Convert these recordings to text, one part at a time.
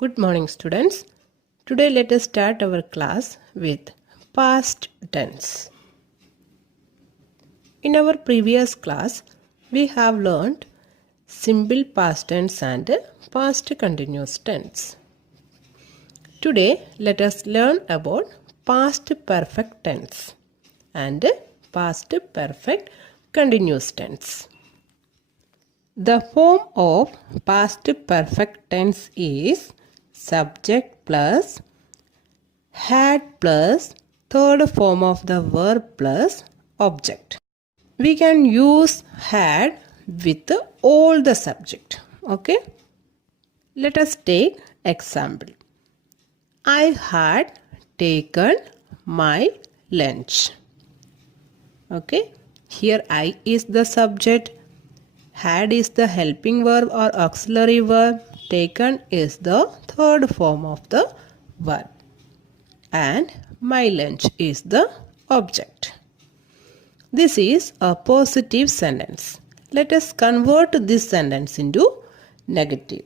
Good morning, students. Today let us start our class with past tense. In our previous class, we have learned simple past tense and past continuous tense. Today let us learn about past perfect tense and past perfect continuous tense. The form of past perfect tense is subject plus had plus third form of the verb plus object. We can use had with all the subject. Okay. Let us take example. I had taken my lunch. Okay. Here I is the subject. Had is the helping verb or auxiliary verb. Taken is the third form of the verb. And my lunch is the object. This is a positive sentence. Let us convert this sentence into negative.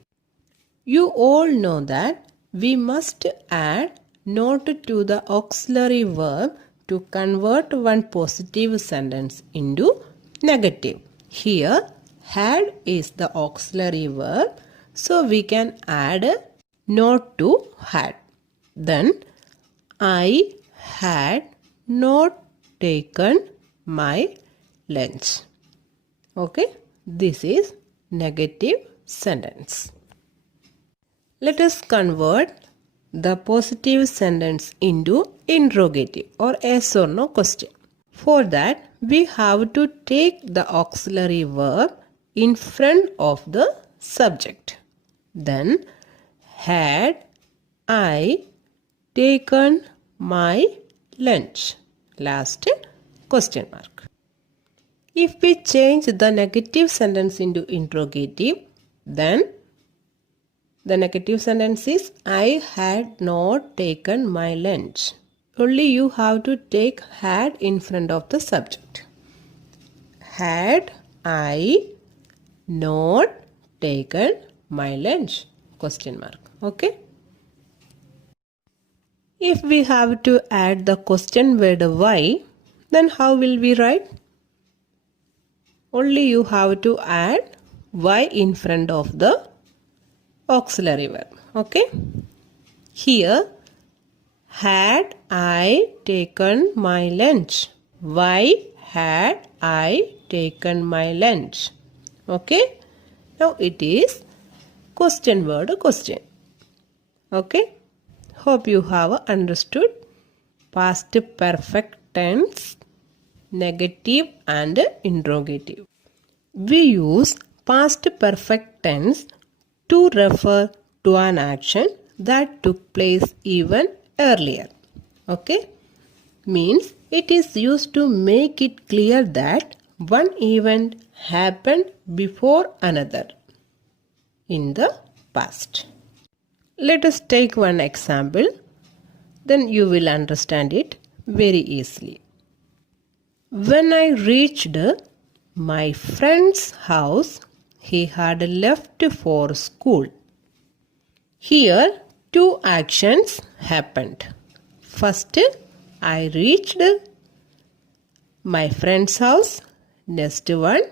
You all know that we must add not to the auxiliary verb to convert one positive sentence into negative. Here, had is the auxiliary verb, so we can add not to had. Then, I had not taken my lunch. Okay, this is negative sentence. Let us convert the positive sentence into interrogative or yes or no question. For that, we have to take the auxiliary verb in front of the subject. Then, had I taken my lunch? Last question mark. If we change the negative sentence into interrogative, then the negative sentence is I had not taken my lunch. Only you have to take had in front of the subject. Had I not taken my lunch? Question mark. Okay. If we have to add the question word why, then how will we write? Only you have to add why in front of the auxiliary verb. Okay. Here, had I taken my lunch? Why had I taken my lunch? Okay. Now it is question word question. Okay. Hope you have understood past perfect tense, negative and interrogative. We use past perfect tense to refer to an action that took place even earlier. Okay? Means it is used to make it clear that one event happened before another in the past. Let us take one example, then you will understand it very easily. When I reached my friend's house, he had left for school. Here, two actions happened. First, I reached my friend's house. Next one,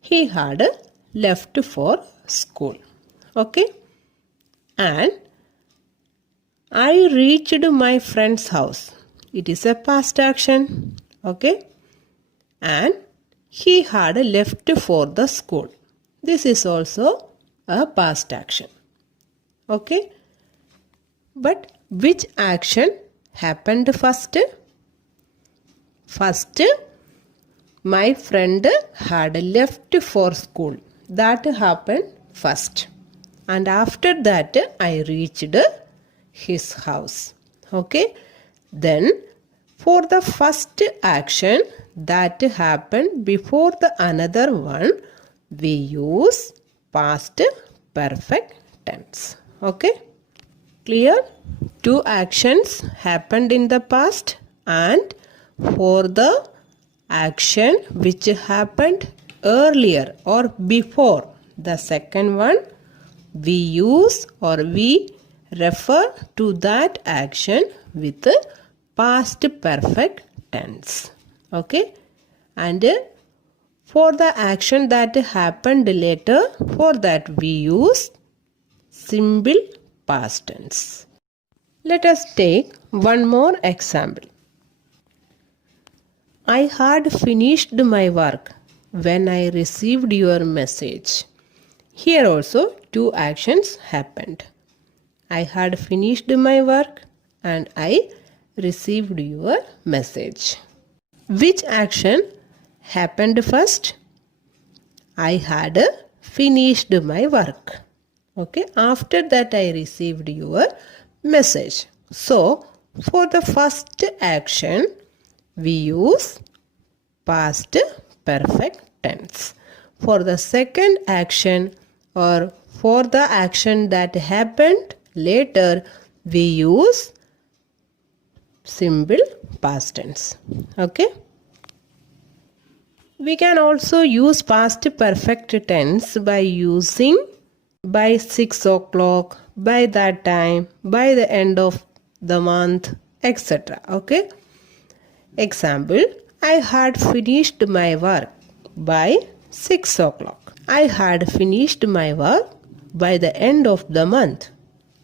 he had left for school. Okay? And I reached my friend's house. It is a past action. Okay? And he had left for the school. This is also a past action. Okay? But which action happened first? First, my friend had left for school. That happened first. And after that, I reached his house. Okay? Then, for the first action that happened before the another one, we use past perfect tense. Okay? Clear? Two actions happened in the past, and for the action which happened earlier or before the second one, we use or we refer to that action with past perfect tense. Okay, and for the action that happened later, for that we use simple past tense. Let us take one more example. I had finished my work when I received your message. Here also two actions happened. I had finished my work and I received your message. Which action happened first? I had finished my work. Okay, after that I received your message. So, for the first action, we use past perfect tense. For the second action or for the action that happened later, we use simple past tense. Okay. We can also use past perfect tense by using by 6 o'clock, by that time, by the end of the month, etc. Okay. Example, I had finished my work by 6 o'clock. I had finished my work by the end of the month,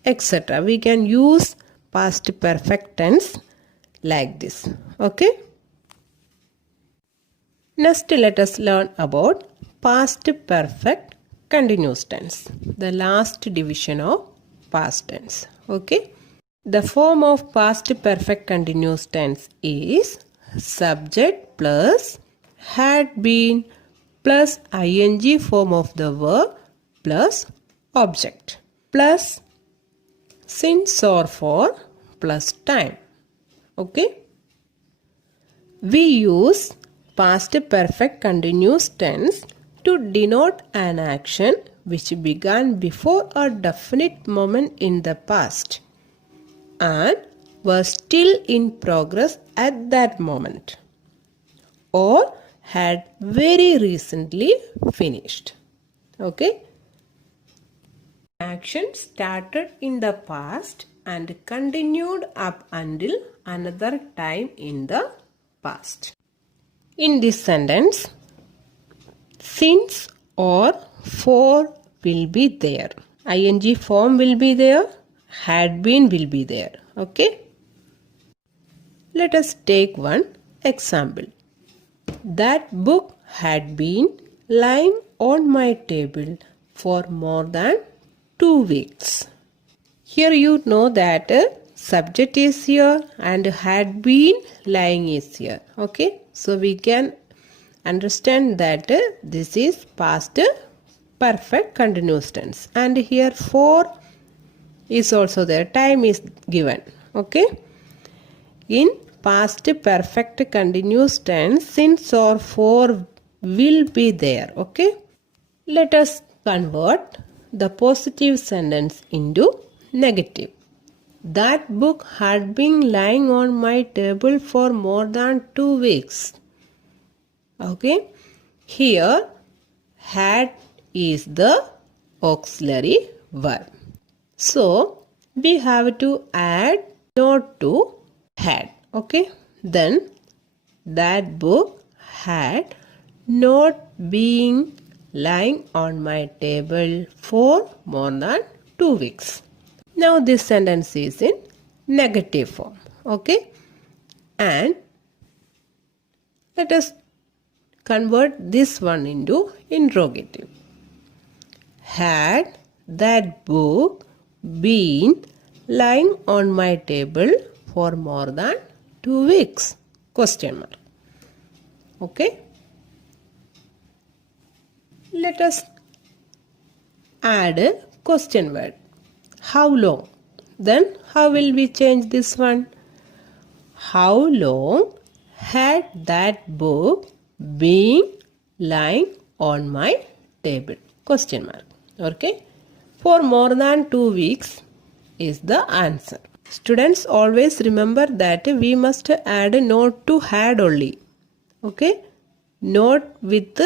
etc. We can use past perfect tense like this. Okay. Next, let us learn about past perfect continuous tense, the last division of past tense. Okay. The form of past perfect continuous tense is subject plus had been plus ing form of the verb plus object plus since or for plus time. Okay. We use past perfect continuous tense to denote an action which began before a definite moment in the past and was still in progress at that moment or had very recently finished. Okay. Action started in the past and continued up until another time in the past. In this sentence, since or for will be there. ing form will be there. Had been will be there. Okay. Let us take one example. That book had been lying on my table for more than 2 weeks. Here you know that subject is here and had been lying is here. Okay. So we can understand that this is past perfect continuous tense. And here for is also there. Time is given. Okay. In past perfect continuous tense, since or for will be there. Okay. Let us convert the positive sentence into negative. That book had been lying on my table for more than 2 weeks. Okay. Here, had is the auxiliary verb. So, we have to add not to had. Okay. Then, that book had not been lying on my table for more than 2 weeks. Now this sentence is in negative form. Okay. And let us convert this one into interrogative. Had that book been lying on my table for more than 2 weeks? Question mark. Okay. Let us add a question word. How long? Then how will we change this one? How long had that book been lying on my table? Question mark. Okay. For more than 2 weeks is the answer. Students, always remember that we must add not to had only. Okay. Not with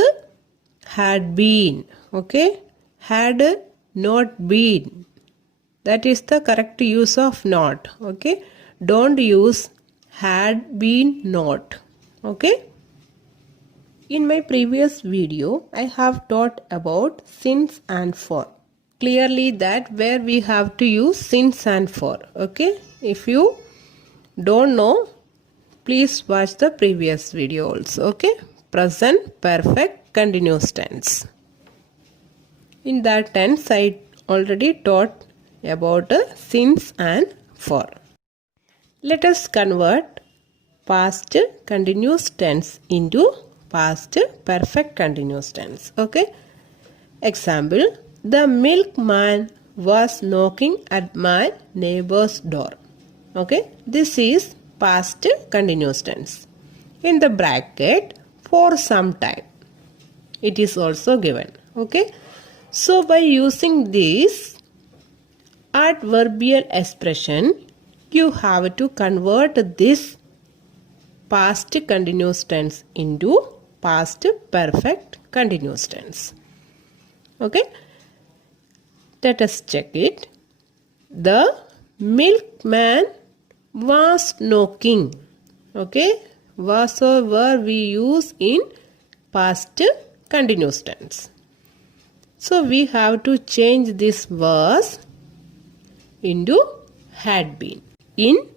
had been. Okay. Had not been. That is the correct use of not. Okay. Don't use had been not. Okay. In my previous video, I have taught about since and for. Clearly that where we have to use since and for. Okay. If you don't know, please watch the previous video also. Okay. Present perfect continuous tense. In that tense, I already taught about since and for. Let us convert past continuous tense into past perfect continuous tense. Okay. Example, the milkman was knocking at my neighbor's door. Okay. This is past continuous tense. In the bracket, for some time. It is also given. Okay. So by using this adverbial expression, you have to convert this past continuous tense into past perfect continuous tense. Okay. Let us check it. The milkman was knocking. Okay. Was or were we use in past continuous tense. So we have to change this was into had been. In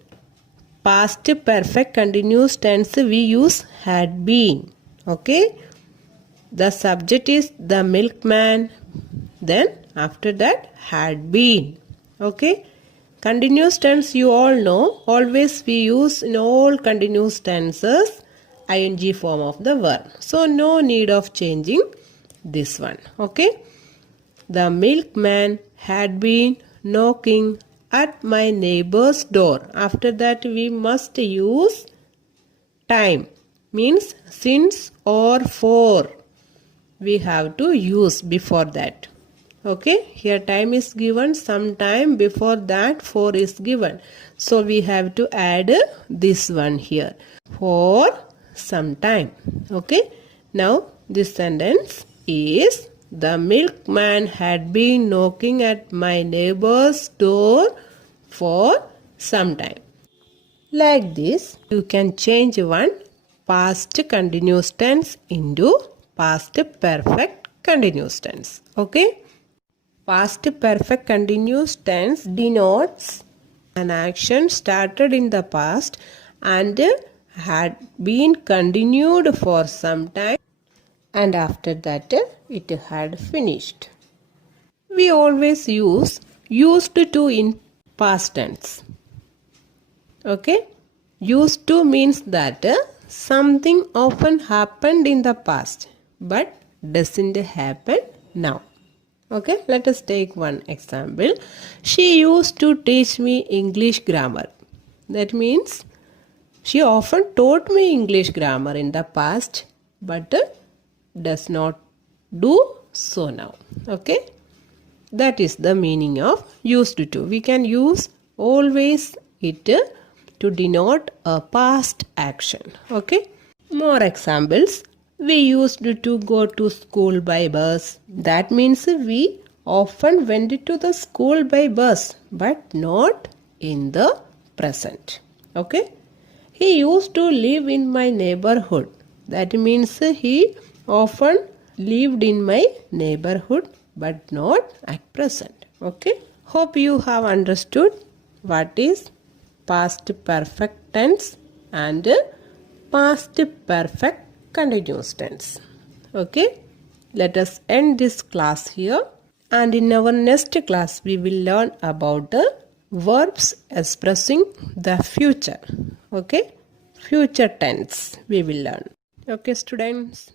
past perfect continuous tense we use had been. Okay. The subject is the milkman. Then after that had been. Okay. Continuous tense you all know. Always we use in all continuous tenses ing form of the verb. So no need of changing this one. Okay. The milkman had been knocking at my neighbor's door. After that we must use time. Means since or for. We have to use before that. Okay. Here time is given. Some time before that for is given. So we have to add this one here. For some time. Okay. Now this sentence is the milkman had been knocking at my neighbor's door for some time. Like this, you can change one past continuous tense into past perfect continuous tense. Okay. Past perfect continuous tense denotes an action started in the past and had been continued for some time, and after that it had finished. We always use used to in past tense. Okay. Used to means that something often happened in the past but doesn't happen now. Okay. Let us take one example. She used to teach me English grammar. That means she often taught me English grammar in the past but does not do so now. Okay. That is the meaning of used to. We can use always it to denote a past action. Okay. More examples. We used to go to school by bus. That means we often went to the school by bus but not in the present. Okay. He used to live in my neighborhood. That means he often lived in my neighborhood but not at present. Okay. Hope you have understood what is past perfect tense and past perfect continuous tense. Okay. Let us end this class here, and in our next class we will learn about the verbs expressing the future. Okay. Future tense we will learn. Okay students.